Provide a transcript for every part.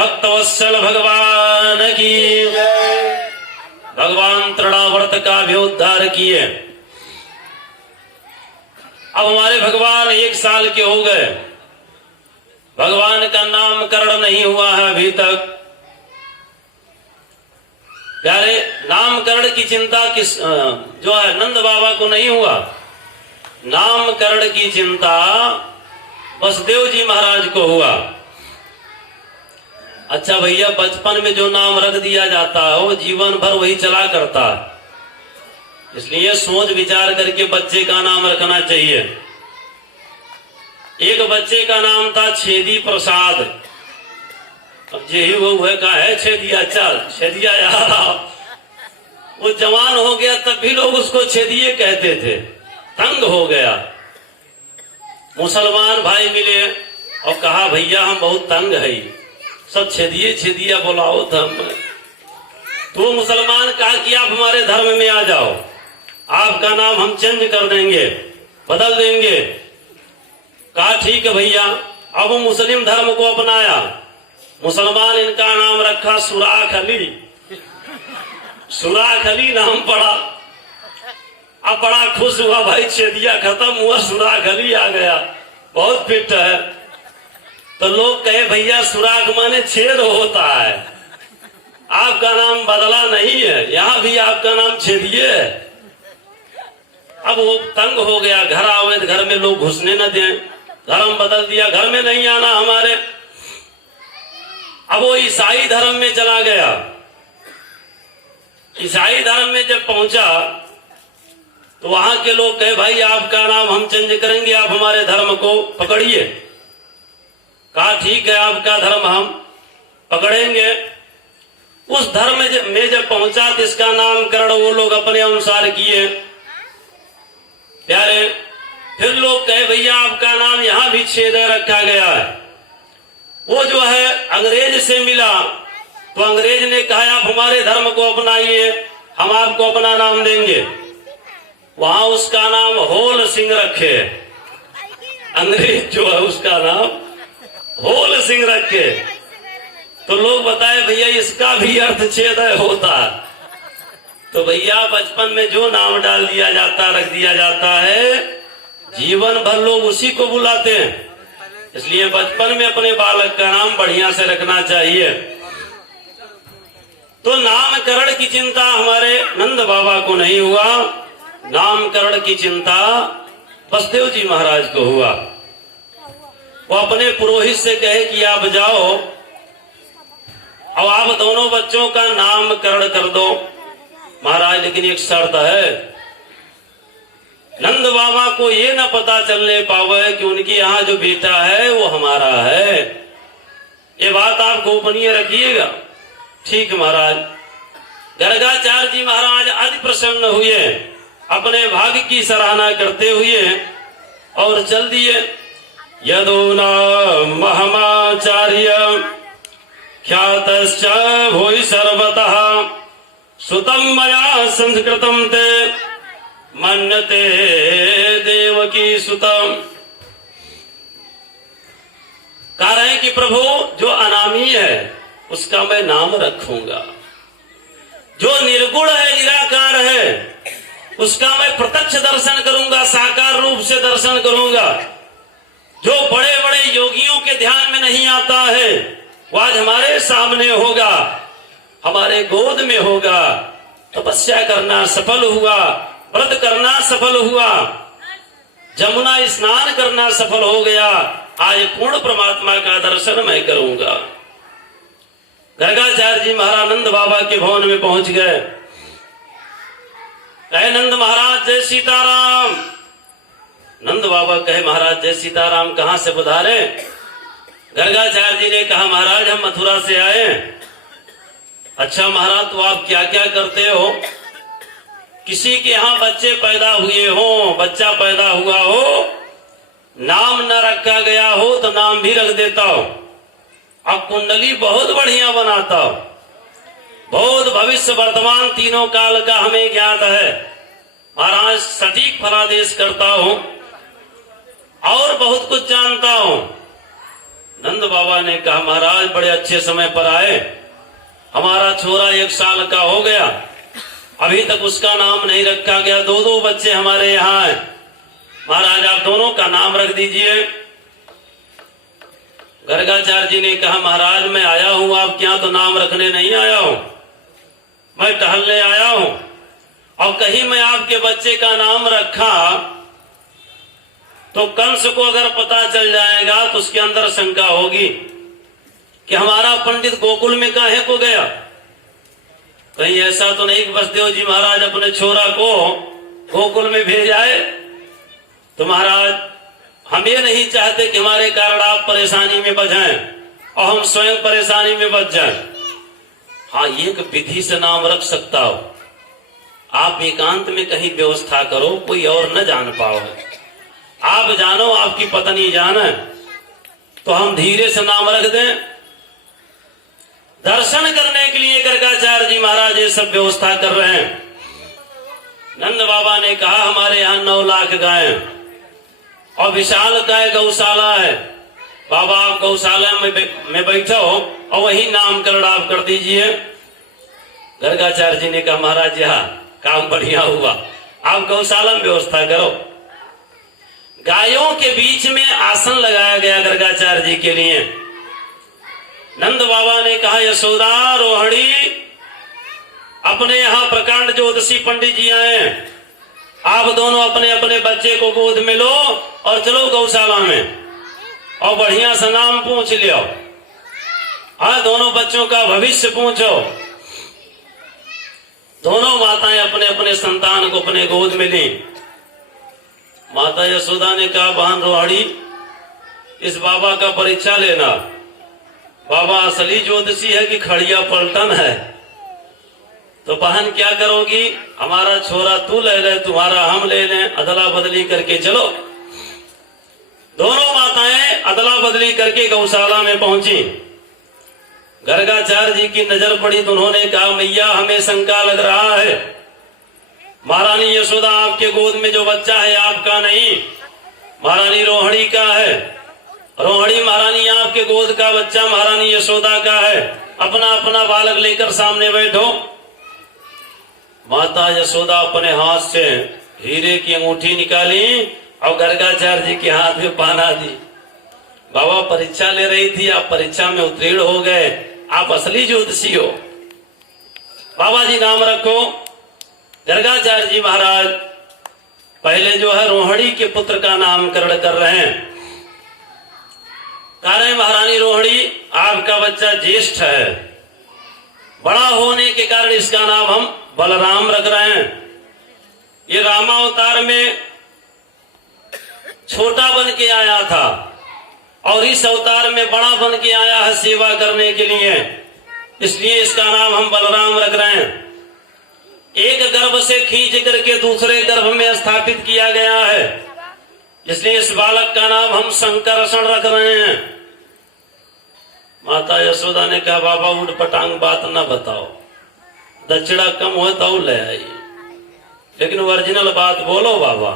भक्तवत्सल भगवान की। भगवान तृणावर्त का भी उद्धार किए। अब हमारे भगवान 1 साल के हो गए, भगवान का नामकरण नहीं हुआ है अभी तक। प्यारे, नामकरण की चिंता किस जो है नंद बाबा को नहीं हुआ। नामकरण की चिंता वसुदेव जी महाराज को हुआ। अच्छा भैया, बचपन में जो नाम रख दिया जाता है वो जीवन भर वही चला करता है, इसलिए सोच विचार करके बच्चे का नाम रखना चाहिए। एक बच्चे का नाम था छेदी प्रसाद। अब यही वो है का है छेदिया, चल छेदिया यार। वो जवान हो गया तब भी लोग उसको छेदिए कहते थे, तंग हो गया। मुसलमान भाई मिले और कहा भैया हम बहुत तंग है, सब छेदिए छेदिया बुलाओ धर्म में। तो मुसलमान कहा कि आप हमारे धर्म में आ जाओ, आपका नाम हम चेंज कर देंगे, बदल देंगे। कहा ठीक है भैया। अब वो मुस्लिम धर्म को अपनाया। मुसलमान इनका नाम रखा सुराख अली। सुराख अली नाम पड़ा। अब बड़ा खुश हुआ भाई, छेदिया खत्म हुआ, सुराख अली आ गया, बहुत फिट है। तो लोग कहे भैया सुराख माने छेद होता है, आपका नाम बदला नहीं है, यहां भी आपका नाम छेदिए है। अब वो तंग हो गया, घर आवे तो घर में लोग घुसने न दें, धर्म बदल दिया, घर में नहीं आना हमारे। अब वो ईसाई धर्म में चला गया। ईसाई धर्म में जब पहुंचा तो वहां के लोग कहे भाई आपका नाम हम चेंज करेंगे, आप हमारे धर्म को पकड़िए। कहा ठीक है, आपका धर्म हम पकड़ेंगे। उस धर्म में जब पहुंचा तो इसका नामकरण वो लोग अपने अनुसार किए। प्यारे, फिर लोग कहे भैया आपका नाम यहां भी छेद रखा गया है। वो जो है अंग्रेज से मिला तो अंग्रेज ने कहा आप हमारे धर्म को अपनाइए, हम आपको अपना नाम देंगे। वहां उसका नाम होल सिंह रखे। अंग्रेज जो है उसका नाम होल सिंह रखे। तो लोग बताए भैया इसका भी अर्थ छेद होता। तो भैया बचपन में जो नाम डाल दिया जाता, रख दिया जाता है, जीवन भर लोग उसी को बुलाते हैं। इसलिए बचपन में अपने बालक का नाम बढ़िया से रखना चाहिए। तो नामकरण की चिंता हमारे नंद बाबा को नहीं हुआ, नामकरण की चिंता वसुदेव जी महाराज को हुआ। वो अपने पुरोहित से कहे कि आप जाओ अब आप दोनों बच्चों का नामकरण कर दो। महाराज लेकिन एक शर्त है, नंद बाबा को ये न पता चलने पावे कि उनके यहाँ जो बेटा है वो हमारा है। ये बात आप गोपनीय रखिएगा। ठीक महाराज। गर्गाचार्य जी महाराज अति प्रसन्न हुए, अपने भाग्य की सराहना करते हुए और चल दिए। यदुना महमाचार्य ख्यातश्च भूय सर्वतः सुतम मया संस्कृतम ते मन्यते देवकी सुतम। कह रहे हैं कि प्रभु जो अनामी है उसका मैं नाम रखूंगा, जो निर्गुण है निराकार है उसका मैं प्रत्यक्ष दर्शन करूंगा, साकार रूप से दर्शन करूंगा। जो बड़े बड़े योगियों के ध्यान में नहीं आता है वो आज हमारे सामने होगा, हमारे गोद में होगा। तपस्या करना सफल हुआ, व्रत करना सफल हुआ, जमुना स्नान करना सफल हो गया। आज पूर्ण परमात्मा का दर्शन मैं करूंगा। गर्गाचार्य जी महाराज नंद बाबा के भवन में पहुंच गए। कहे नंद महाराज जय सीताराम। नंद बाबा कहे महाराज जय सीताराम, कहां से पधारे? गर्गाचार्य जी ने कहा महाराज हम मथुरा से आए। अच्छा महाराज तो आप क्या क्या करते हो? किसी के यहाँ बच्चे पैदा हुए हो, बच्चा पैदा हुआ हो, नाम न रखा गया हो तो नाम भी रख देता हो। अब कुंडली बहुत बढ़िया बनाता हो, बहुत भविष्य वर्तमान तीनों काल का हमें ज्ञात है। महाराज सटीक फलादेश करता हूं और बहुत कुछ जानता हूं। नंद बाबा ने कहा महाराज बड़े अच्छे समय पर आए, हमारा छोरा 1 साल का हो गया, अभी तक उसका नाम नहीं रखा गया, 2 बच्चे हमारे यहाँ हैं, महाराज आप दोनों का नाम रख दीजिए। गर्गाचार्य जी ने कहा महाराज मैं आया हूं आपके यहाँ तो नाम रखने नहीं आया हूं, मैं टहलने आया हूं, और कहीं मैं आपके बच्चे का नाम रखा तो कंस को अगर पता चल जाएगा तो उसके अंदर शंका होगी कि हमारा पंडित गोकुल में काहे को गया, कहीं ऐसा तो नहीं कि वसुदेव जी महाराज अपने छोरा को गोकुल में भेज आए। तो महाराज हम ये नहीं चाहते कि हमारे कारण आप परेशानी में बच जाएं और हम स्वयं परेशानी में बच जाएं। हाँ एक विधि से नाम रख सकता हो, आप एकांत में कहीं व्यवस्था करो, कोई और न जान पाओ, आप जानो आपकी पत्नी जाने, तो हम धीरे से नाम रख दें। दर्शन करने के लिए गर्गाचार्य जी महाराज ये सब व्यवस्था कर रहे हैं। नंद बाबा ने कहा हमारे यहाँ 9 लाख गाय और विशाल गाय गौशाला है, बाबा आप गौशाला में बैठो और वही नामकरण आप कर दीजिए। गर्गाचार्य जी ने कहा महाराज यहाँ काम बढ़िया हुआ, आप गौशाला में व्यवस्था करो। गायों के बीच में आसन लगाया गया गर्गाचार्य जी के लिए। नंद बाबा ने कहा यशोदा रोहिणी अपने यहाँ प्रकांड ज्योतिषी पंडित जी आए, आप दोनों अपने अपने बच्चे को गोद में लो और चलो गौशाला में और बढ़िया सा नाम पूछ लियो। हाँ दोनों बच्चों का भविष्य पूछो। दोनों माताएं अपने अपने संतान को अपने गोद में ली। माता यशोदा ने कहा बहन रोहिणी इस बाबा का परीक्षा लेना, बाबा असली ज्योतिषी है कि खड़िया पलटन है। तो बहन क्या करोगी, हमारा छोरा तू ले ले, तुम्हारा हम ले लें, अदला बदली करके चलो। दोनों माताएं अदला बदली करके गौशाला में पहुंची। गर्गाचार्य जी की नजर पड़ी तो उन्होंने कहा मैया हमें शंका लग रहा है, महारानी यशोदा आपके गोद में जो बच्चा है आपका नहीं, महारानी रोहिणी का है। रोहिणी महारानी आपके गोद का बच्चा महारानी यशोदा का है, अपना अपना बालक लेकर सामने बैठो। माता यशोदा अपने हाथ से हीरे की अंगूठी निकाली और गर्गाचार्य जी के हाथ में पहना दी। बाबा परीक्षा ले रही थी, आप परीक्षा में उत्तीर्ण हो गए, आप असली ज्योतिषी हो। बाबा जी नाम रखो। गर्गाचार्य जी महाराज पहले जो है रोहिणी के पुत्र का नामकरण कर रहे हैं। कह रहे महारानी रोहिणी आपका बच्चा ज्येष्ठ है, बड़ा होने के कारण इसका नाम हम बलराम रख रहे हैं। ये रामावतार में छोटा बन के आया था और इस अवतार में बड़ा बन के आया है सेवा करने के लिए, इसलिए इसका नाम हम बलराम रख रहे हैं। एक गर्भ से खींच करके दूसरे गर्भ में स्थापित किया गया है, इसलिए इस बालक का नाम हम संकर्षण रख रहे हैं। माता यशोदा ने कहा बाबा उठ पटांग बात न बताओ, दक्षिणा कम हो तो ले आई, लेकिन ओरिजिनल बात बोलो बाबा।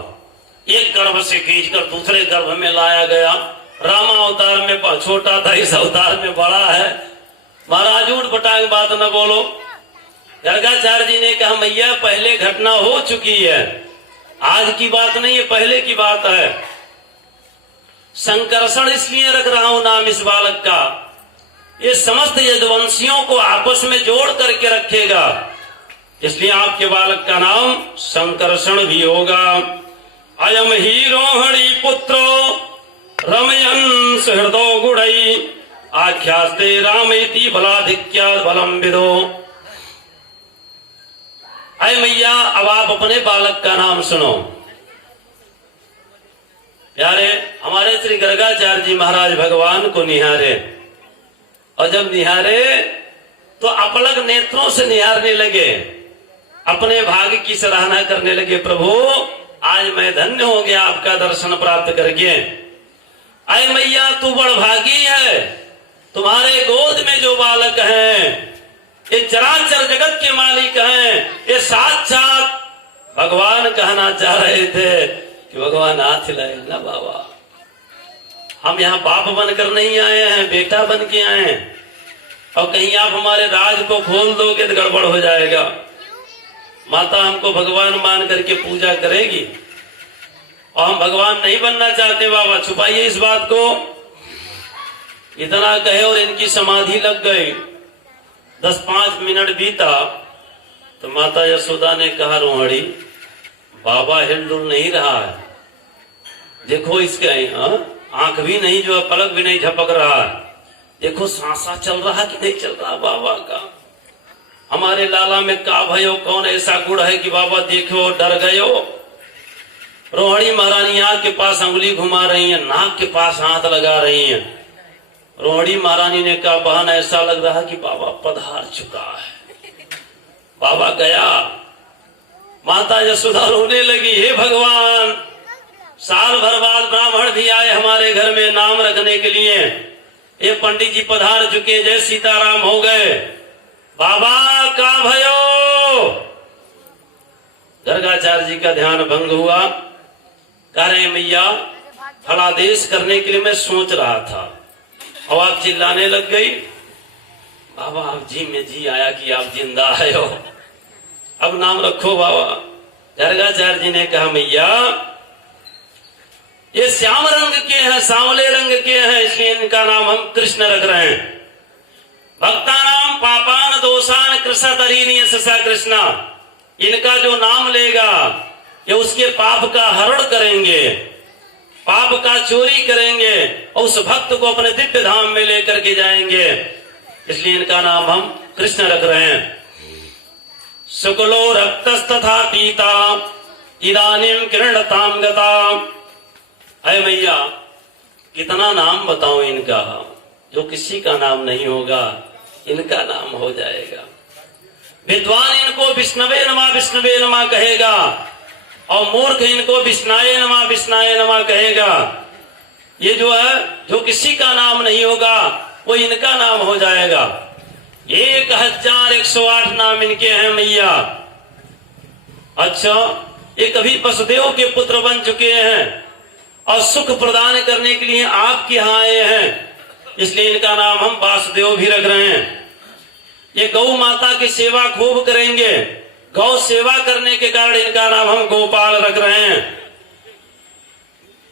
एक गर्भ से खींचकर दूसरे गर्भ में लाया गया, रामा अवतार में छोटा था, इस अवतार में बड़ा है, महाराज उठ पटांग बात न बोलो। गर्गाचार्य जी ने कहा मैया पहले घटना हो चुकी है, आज की बात नहीं है, पहले की बात है। संकर्षण इसलिए रख रहा हूं नाम इस बालक का, ये समस्त यदुवंशियों को आपस में जोड़ करके रखेगा, इसलिए आपके बालक का नाम संकर्षण भी होगा। अयम ही रोहिणी पुत्रो रमयन सहृदो गुणई आख्यास्ते रामेति बलाधिक्या बलम विदो। अय मैया अब आप अपने बालक का नाम सुनो। यारे हमारे श्री गर्गाचार्य जी महाराज भगवान को निहारे और जब निहारे तो अपलक नेत्रों से निहारने लगे, अपने भाग्य की सराहना करने लगे। प्रभु आज मैं धन्य हो गया आपका दर्शन प्राप्त करके। अय मैया तू बड़ भागी है, तुम्हारे गोद में जो बालक है ये चराचर जगत के मालिक हैं, ये साक्षात भगवान कहना चाह रहे थे कि भगवान हाथ हिलाए ना बाबा, हम यहाँ बाप बनकर नहीं आए हैं, बेटा बन के आए हैं, और कहीं आप हमारे राज को खोल दोगे तो गड़बड़ हो जाएगा। माता हमको भगवान मान करके पूजा करेगी और हम भगवान नहीं बनना चाहते। बाबा छुपाइए इस बात को। इतना कहे और इनकी समाधि लग गई। 10-5 मिनट बीता तो माता यशोदा ने कहा, रोहड़ी बाबा हिलडुल नहीं रहा है, देखो इसके आंख भी नहीं, जो है पलक भी नहीं झपक रहा है, देखो सांसा चल रहा कि नहीं चल रहा बाबा का। हमारे लाला में का भयो, कौन ऐसा गुण है कि बाबा देखो डर गयो। रोहिणी महारानी आंख के पास अंगुली घुमा रही है, नाक के पास हाथ लगा रही है। रोहिणी महारानी ने कहा, बहन ऐसा लग रहा कि बाबा पधार चुका है, बाबा गया। माता यशोदा रोने लगी, हे भगवान, साल भर बाद ब्राह्मण भी आए हमारे घर में नाम रखने के लिए, ये पंडित जी पधार चुके, जय सीताराम हो गए, बाबा का भयो। गर्गाचार्य जी का ध्यान भंग हुआ। कह रहे मैया फलादेश करने के लिए मैं सोच रहा था, और आप चिल्लाने लग गई। बाबा आप जी में जी आया कि आप जिंदा आए हो, अब नाम रखो बाबा। गर्गाचार्य जी ने कहा, मैया ये श्याम रंग के हैं, सांवले रंग के हैं, इसलिए इनका नाम हम कृष्ण रख रहे हैं। भक्ता नाम पापान दोषान कृष्ण तरीनी ससा कृष्णा, इनका जो नाम लेगा ये उसके पाप का हरण करेंगे, पाप का चोरी करेंगे और उस भक्त को अपने दिव्य धाम में लेकर के जाएंगे, इसलिए इनका नाम हम कृष्ण रख रहे हैं। शुक्लो रक्तस्तथा पीता इदानीम किरणताम गता। अय मैया कितना नाम बताओ इनका, जो किसी का नाम नहीं होगा इनका नाम हो जाएगा। विद्वान इनको विष्णवे नमा कहेगा, और मूर्ख इनको विष्णाये नमा कहेगा। ये जो है, जो किसी का नाम नहीं होगा वो इनका नाम हो जाएगा। 1108 नाम इनके हैं मैया। अच्छा, ये कभी वसुदेव के पुत्र बन चुके हैं और सुख प्रदान करने के लिए आपके यहाँ आए हैं, इसलिए इनका नाम हम वासुदेव भी रख रहे हैं। ये गौ माता की सेवा खूब करेंगे, गौ सेवा करने के कारण इनका नाम हम गोपाल रख रहे हैं।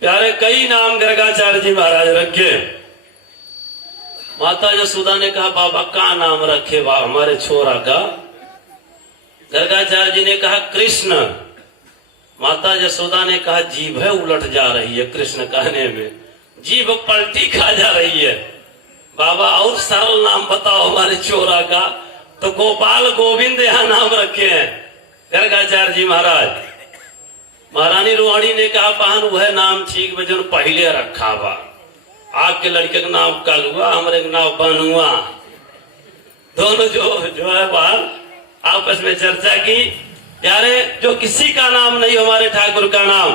प्यारे कई नाम गर्गाचार्य जी महाराज रखे। माता यशोदा ने कहा, बाबा का नाम रखे बा हमारे छोरा का? गर्गाचार्य जी ने कहा, कृष्ण। माता यशोदा ने कहा, जीभ है उलट जा रही है कृष्ण कहने में, जीभ पलटी खा जा रही है। बाबा और सरल नाम बताओ हमारे छोरा का। तो गोपाल गोविंद यहाँ नाम रखे हैं गर्गाचार्य जी महाराज। महारानी रोहिणी ने कहा, बहन वह नाम ठीक बजन पहले रखा बा, आपके लड़के का नाम कलुआ, हमारे का नाम बनुआ। दोनों जो है बाहर आपस में चर्चा की। प्यारे जो किसी का नाम नहीं, हमारे ठाकुर का नाम।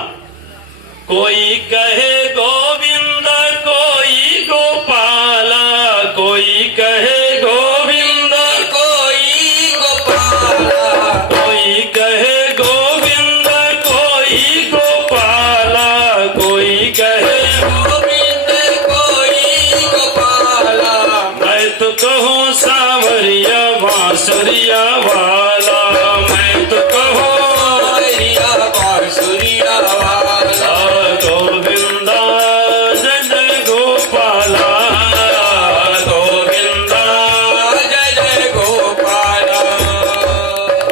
कोई कहे गोविंद, कोई गोपाला, कोई कहे गोविंद, कोई गोपाला, कोई कहे गोविंद, कोई गोपाला, कोई कहे गोविंद कोई गोपाला। मैं तो कहूँ सांवरिया बांसुरिया वाला, मैं तो कहूँ हरिया बांसुरिया वाला। गोविंदा जय जय गोपाला, गोविंदा जय जय गोपाला।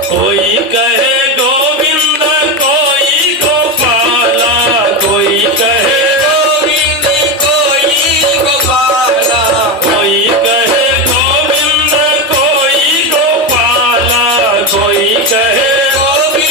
कोई कहे गोविंद, कोई गोपाला, कोई कहे गोविंद कोई गोपाला, कोई कहे गोविंद, कोई गोपाला, कोई कहे गोविंद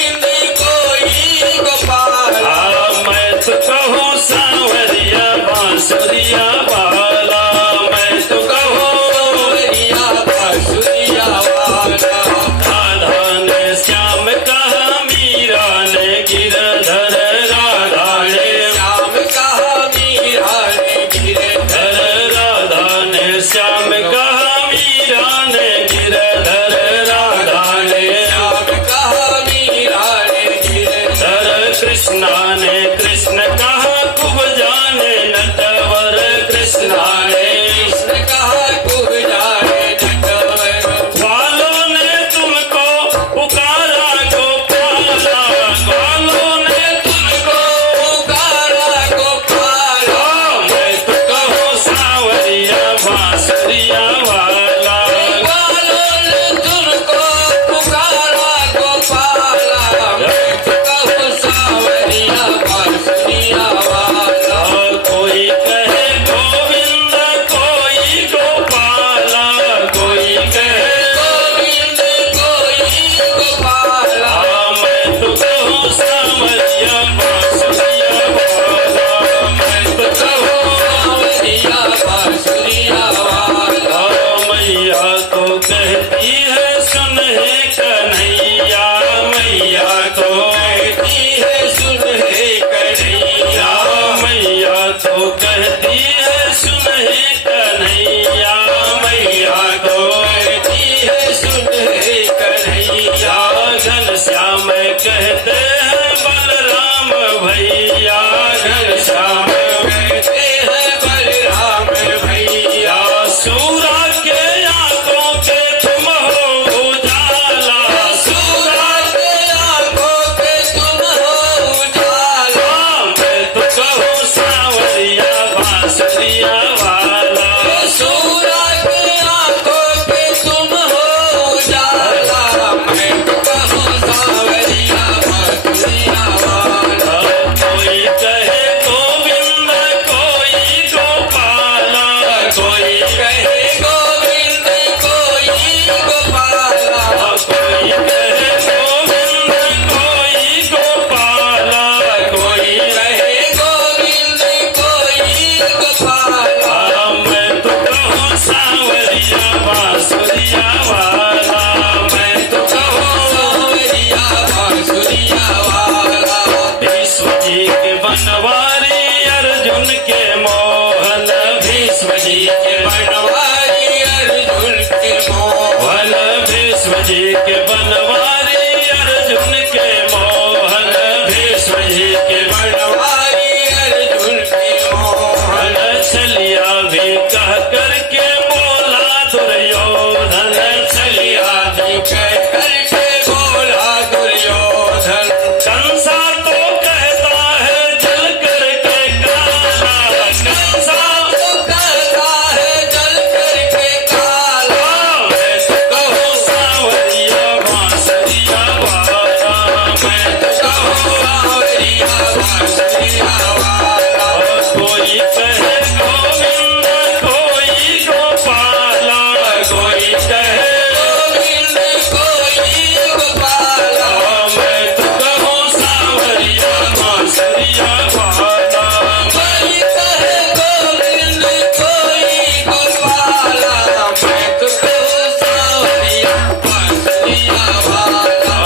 जी के बनवारी अर्जुन के मोहन, भीष्म जी के बनवारी अर्जुन के मोहन, छलिया भी कह करके बोला दुर्योधन, छलिया भी कह करके बोला दुर्योधन, कंसा तो कहता है जल करके काला, कंसा तो कहता है जल करके काला, मैं तो कहूँ सांवरिया बांसुरिया वाला, मैं तो कहूँ सांवरिया बांसुरिया वाला, कोई कहे गोविंद कोई गोपाला, कोई कहे गोविंद कोई गोपाला, मैं तो कहूँ सांवरिया बांसुरिया वाला, कोई कहे गोविंद कोई गोपाला, मैं तो कहूँ सांवरिया बांसुरिया वाला,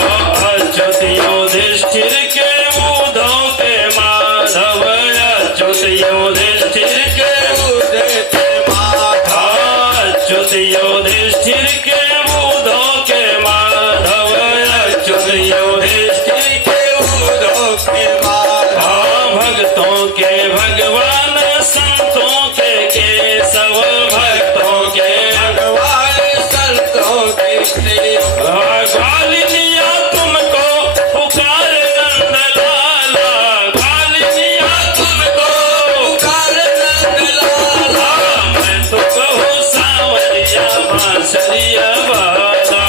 अच्युत युधिष्ठिर के उद्धव के माधव, अच्युत युधिष्ठिर के उदय माथा, अच्युत युधिष्ठिर के उद्धव के माधव, अच्युत युधिष्ठिर के उदय के माथा, भक्तों के भगवान संतों के केशव, भक्तों के भगवान संतों के सेव, गालिनिया तुमको पुकार नंदलाला, गालिनिया तुमको पुकार नंदलाला, मैं तो कहूँ सांवरिया बांसुरिया वाला,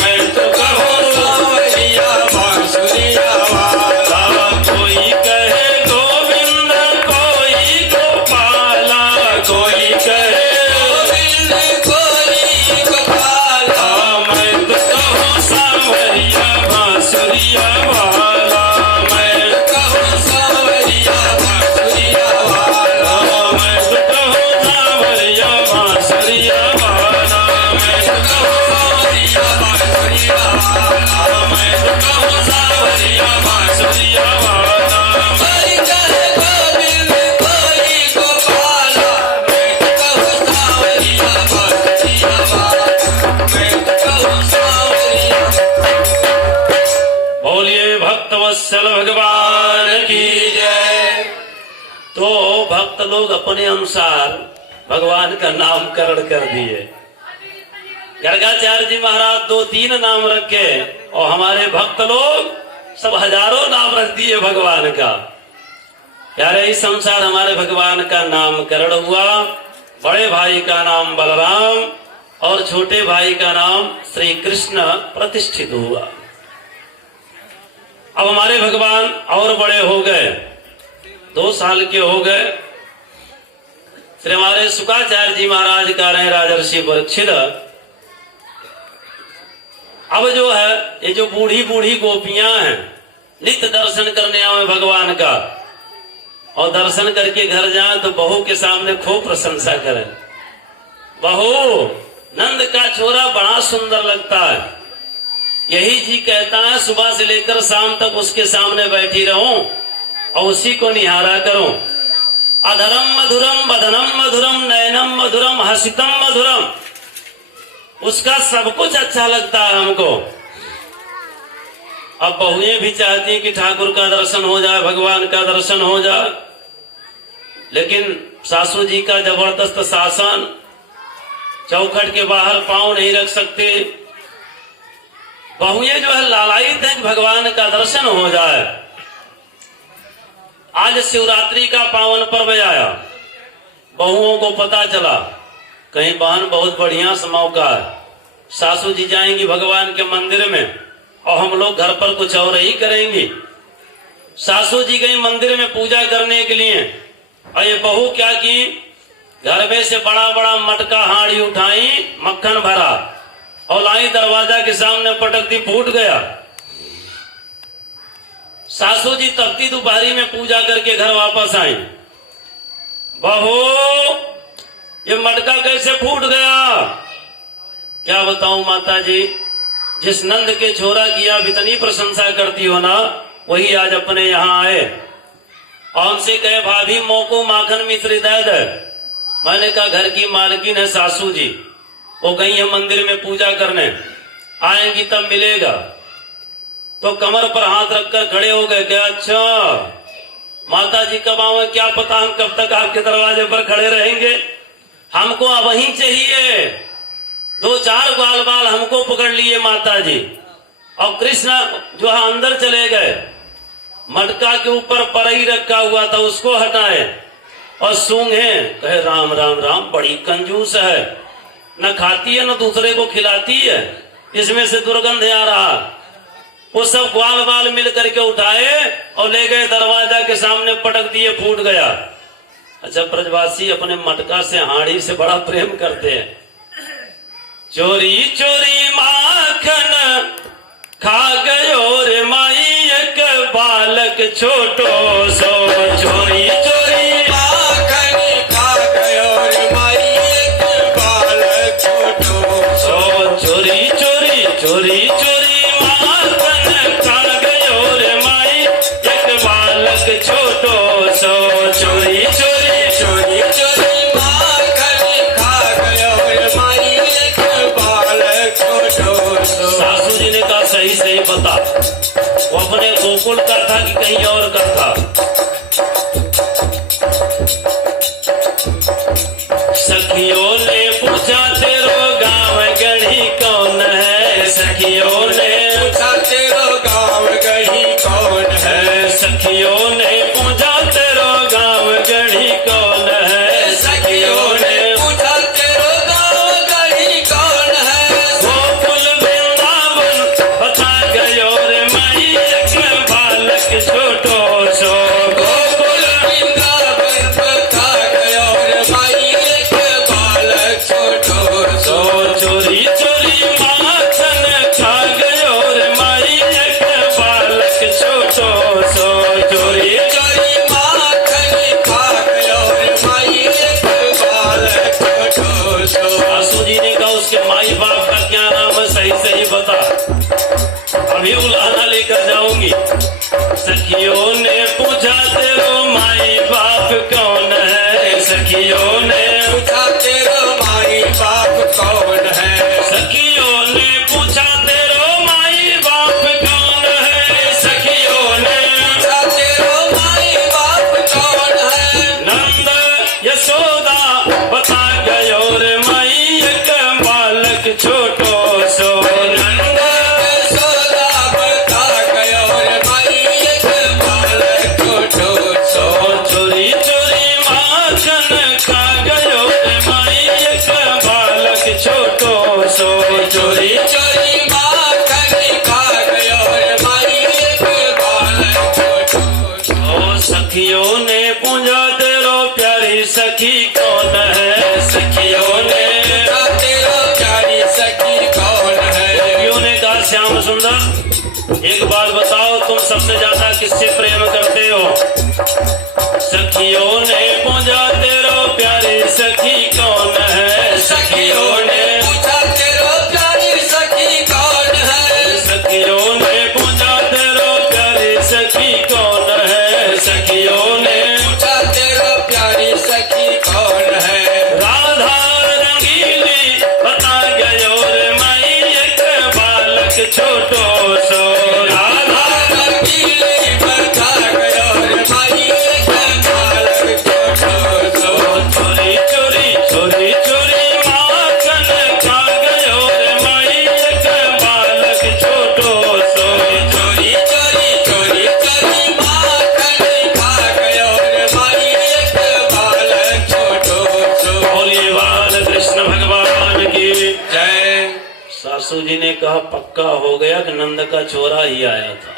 मैं तो कहूँ सांवरिया बांसुरिया वाला, कोई कहे गोविंद कोई गोपाला, कोई कहे गोविंद कोई गोपाला, मैं तो कहूँ सांवरिया बांसुरिया वाला, मैं कहूँ सांवरिया बांसुरिया वाला, मैं तो कहूँ सांवरिया बांसुरिया वाला, मैं तो कहूँ सांवरिया बांसुरिया वाला, मैं तो कहूँ सांवरिया बांसुरिया वाला, कोई कहे गोविंद कोई गोपाला, मैं कहूँ सांवरिया बांसुरिया वाला, मैं कहूँ सांवरिया। बोलिए भक्तवत्सल भगवान की जय। तो भक्त लोग अपने अनुसार भगवान का नामकरण कर दिए। गर्गाचार्य जी महाराज 2-3 नाम रखे और हमारे भक्त लोग सब हजारों नाम रख दिए भगवान का। यार इस संसार हमारे भगवान का नामकरण हुआ। बड़े भाई का नाम बलराम और छोटे भाई का नाम श्री कृष्ण प्रतिष्ठित हुआ। अब हमारे भगवान और बड़े हो गए, 2 साल के हो गए। श्री हमारे शुकाचार्य जी महाराज का रहे राजर्षि परीक्षित। अब जो है ये जो बूढ़ी बूढ़ी गोपियां हैं, नित्य दर्शन करने आवे भगवान का और दर्शन करके घर जाएं तो बहू के सामने खूब प्रशंसा करें। बहू, नंद का छोरा बड़ा सुंदर लगता है। यही जी कहता है सुबह से लेकर शाम तक उसके सामने बैठी रहूं और उसी को निहारा करूं। अधरम मधुरम वदनम मधुरम नयनम मधुरम हसितम मधुरम, उसका सब कुछ अच्छा लगता है हमको। अब बहुएं भी चाहती हैं कि ठाकुर का दर्शन हो जाए, भगवान का दर्शन हो जाए, लेकिन सासू जी का जबरदस्त शासन, चौखट के बाहर पांव नहीं रख सकते। बहुएं जो है लालायित है भगवान का दर्शन हो जाए। आज शिवरात्रि का पावन पर्व आया, बहुओं को पता चला कहीं बहन बहुत बढ़िया सा मौका है, सासू जी जाएंगी भगवान के मंदिर में और हम लोग घर पर कुछ और ही करेंगे। सासू जी गई मंदिर में पूजा करने के लिए और ये बहू क्या की, घर में से बड़ा बड़ा मटका हांडी उठाई, मक्खन भरा और लाई, दरवाजा के सामने पटक दी, फूट गया। सासू जी तपती दोपहरी में पूजा करके घर वापस आई। बहू, ये मटका कैसे फूट गया? क्या बताऊं माता जी, जिस नंद के छोरा की आप इतनी प्रशंसा करती हो ना, वही आज अपने यहाँ आए और उनसे कहे भाभी मोको माखन मिश्री दे दे। मैंने कहा घर की मालकिन है सासू जी, वो गई है मंदिर में पूजा करने। आएंगी तब मिलेगा। तो कमर पर हाथ रखकर खड़े हो गए कि अच्छा माता जी कब आवे, क्या पता हम कब तक आपके दरवाजे पर खड़े रहेंगे, हमको अब वहीं चाहिए। 2-4 ग्वाल बाल हमको पकड़ लिए माता जी, और कृष्ण जो है अंदर चले गए। मटका के ऊपर परई रखा हुआ था उसको हटाए और सूंघे, कहे राम राम राम, बड़ी कंजूस है, न खाती है न दूसरे को खिलाती है, इसमें से दुर्गंध आ रहा। वो सब ग्वाल बाल मिल करके उठाए और ले गए, दरवाजा के सामने पटक दिए, फूट गया। अच्छा, ब्रजवासी अपने मटका से हाड़ी से बड़ा प्रेम करते हैं। चोरी चोरी माखन खा गयो रे माई एक बालक छोटो सो, चोरी चोरी माखन खा गयो रे माई एक बालक छोटो सो, चोरी चोरी चोरी चोरी माखन खा गयो रे माई एक बालक छोटो सो, चोरी चोरी चोरी चोरी माखन खा गयो रे माई एक बालक छोटो सो। सासू जी ने कहा सही सही बता, वो अपने गोकुल का था कि कहीं और का था। सखियों ने पूछा तेरो गाँव गढ़ी कौन है, सखियों ने पूछा तेरो गाँव गढ़ी कौन है, सखियों ने पूछा तेरो गाँव गढ़ी कौन है, सखियों ने पूछा तेरो गाँव गढ़ी कौन है, गोकुल वृंदावन बता गयो रे माई एक बालक छोटो सो, गोकुल वृंदावन बता गयो रे माई एक बालक छोटो सो। चोरी चोरी माखन खा गयो रे माई एक बालक छोटो सो, चोरी चोरी माखन खा गयो रे माई एक बालक छोटो सो। सासू जी ने कहा उसके माई बाप का क्या नाम है, सही सही बता, अभी उलाहना लेकर जाऊंगी। सखियों ने पूछा तेरो माई बाप कौन है, सखियों ने पूछा तेरो माई बाप कौन है, सखियों ने पूछा तेरो माई बाप कौन है, सखियों ने पूछा तेरो माई बाप कौन है, नंद यशोदा बता गयो रे माई एक बालक छोटो सो, नंद यशोदा बता गयो रे माई एक बालक छोटो सो। चोरी चोरी माखन खा गयो रे माई एक बालक छोटो सो, चोरी चोरी माखन खा गयो रे माई एक बालक छोटो सो। ओ सखियों ने पूछा तेरो प्यारी सखी कौन है, सखियों ने पूछा तेरो प्यारी सखी कौन है, सखियों ने कहा श्याम सुंदर एक बात बताओ, तुम सबसे ज्यादा किससे प्रेम करते हो। सखियों ने पूछा तेरो प्यारी सखी कौन है, सखियों ने पूछा तेरो प्यारी सखी कौन है, सखियों ने पूछा तेरो प्यारी सखी कौन है, सखियों ने पूछा तेरो प्यारी सखी कौन है, राधा रंगीली बता गयो रे माई एक बालक छोटो सो, राधा रंगीली बता गयो रे माई एक बालक छोटो सो। चोरी चोरी चोरी चोरी माखन खा गयो रे माई एक बालक छोटो सो, चोरी चोरी चोरी चोरी माखन खा गयो रे माई एक बालक छोटो सो। बोलिए बाल कृष्ण भगवान की। जय। सासू जी ने कहा पक्का हो गया कि नंद का छोरा ही आया था।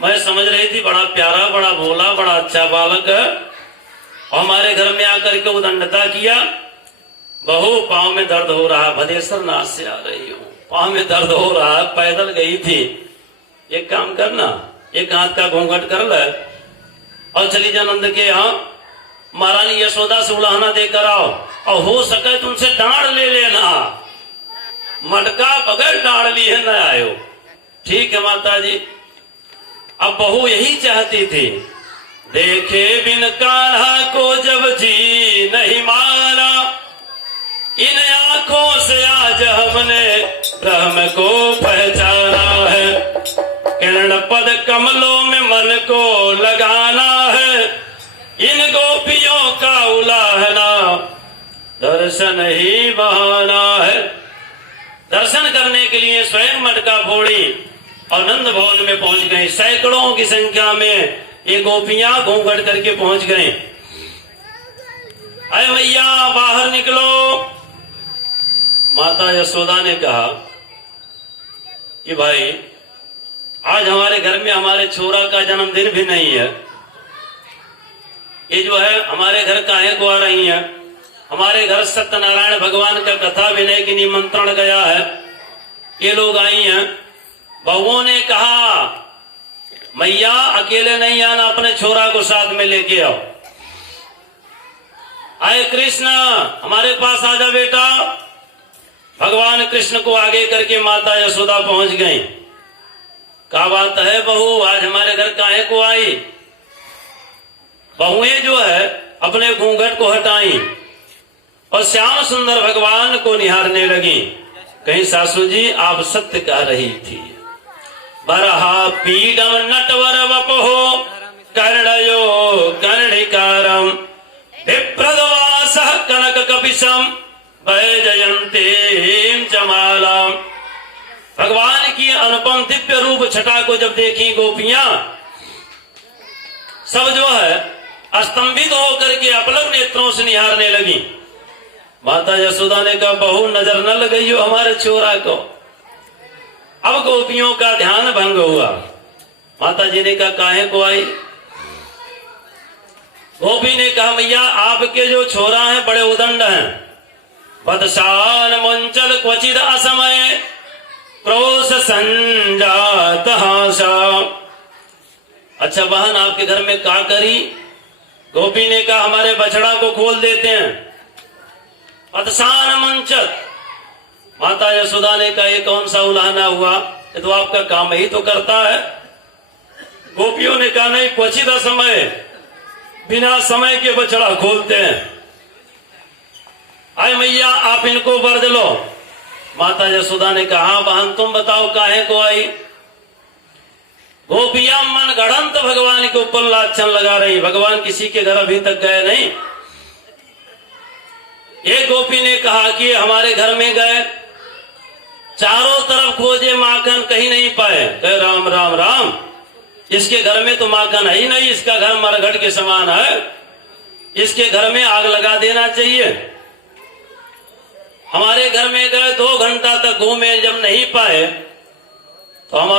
मैं समझ रही थी बड़ा प्यारा, बड़ा भोला, बड़ा अच्छा बालक है, और हमारे घर में आकर के उदंडता किया। बहू पाँव में दर्द हो रहा, भदेसर नाथ से आ रही हूँ, पाँव में दर्द हो रहा है, पैदल गई थी, एक काम करना, एक हाथ का घूंघट कर ले और चली जा नंद के यहाँ, महारानी यशोदा से उलाहना देकर आओ, और हो सके तुमसे डांड ले लेना, मटका बगैर डांड लिए न आयो। ठीक है माता जी। अब बहू यही चाहती थी, देखे बिन कान्हा को जब जी नहीं मारा, इन आंखों से आज हम सबने ब्रह्म को पहचाना है। किरण पद कमलों में मन को लगाना है, इन गोपियों का उलाहना दर्शन ही बहाना है। दर्शन करने के लिए स्वयं मटका फोड़ी और नंद भवन में पहुंच गए। सैकड़ों की संख्या में ये गोपियां घूंघट करके पहुंच गए। अरे मैया बाहर निकलो। माता यशोदा ने कहा कि भाई आज हमारे घर में हमारे छोरा का जन्मदिन भी नहीं है, ये जो है हमारे घर काहे को आ रही है? हमारे घर सत्यनारायण भगवान का कथा विनय की निमंत्रण गया है, ये लोग आई हैं। बहुओं ने कहा मैया अकेले नहीं आना, अपने छोरा को साथ में लेके आओ। आए कृष्ण हमारे पास आजा बेटा। भगवान कृष्ण को आगे करके माता यशोदा पहुंच गई। क्या बात है बहू, आज हमारे घर काहे को आई? बहुएं जो है अपने घूंघट को हटाई और श्याम सुंदर भगवान को निहारने लगी। कहीं सासू जी आप सत्य कह रही थी। बरहा पीडम नटवर वपहो कर्णयो कर्णिकारम विप्रदवास कनक कपिशम वैजयंतीम जमालम। भगवान की अनुपम दिव्य रूप छटा को जब देखी गोपियां, सब जो है स्तंभित होकर के अपलक नेत्रों से निहारने लगी। माता यशोदा ने कहा बहू नजर न लगाइयो हमारे छोरा को। अब गोपियों का ध्यान भंग हुआ। माता जी ने कहा काहे को आई? गोपी ने कहा मैया आपके जो छोरा हैं बड़े उदंड हैं, बदशान मुंचल क्वचित असमय क्रोश संजात हासा। अच्छा बहन आपके घर में क्या करी? गोपी ने कहा हमारे बछड़ा को खोल देते हैं। अतसान मंचत। माता यशोदा ने कहा ये कौन सा उलाहना हुआ, ये तो आपका काम ही तो करता है। गोपियों ने कहा नहीं, क्वचित समय, बिना समय के बछड़ा खोलते हैं। आए मैया आप इनको वर लो। माता यशोदा ने कहा हाँ बहन तुम बताओ काहे को आई? गोपियां मन गढ़ंत भगवान के ऊपर लाछन लगा रही। भगवान किसी के घर अभी तक गए नहीं। एक गोपी ने कहा कि हमारे घर में गए, चारों तरफ खोजे माखन कहीं नहीं पाए। कहे राम राम राम, इसके घर में तो माखन है ही नहीं, इसका घर मरघट के समान है, इसके घर में आग लगा देना चाहिए। हमारे घर में गए 2 घंटा तक घूमे, जब नहीं पाए तो हमारे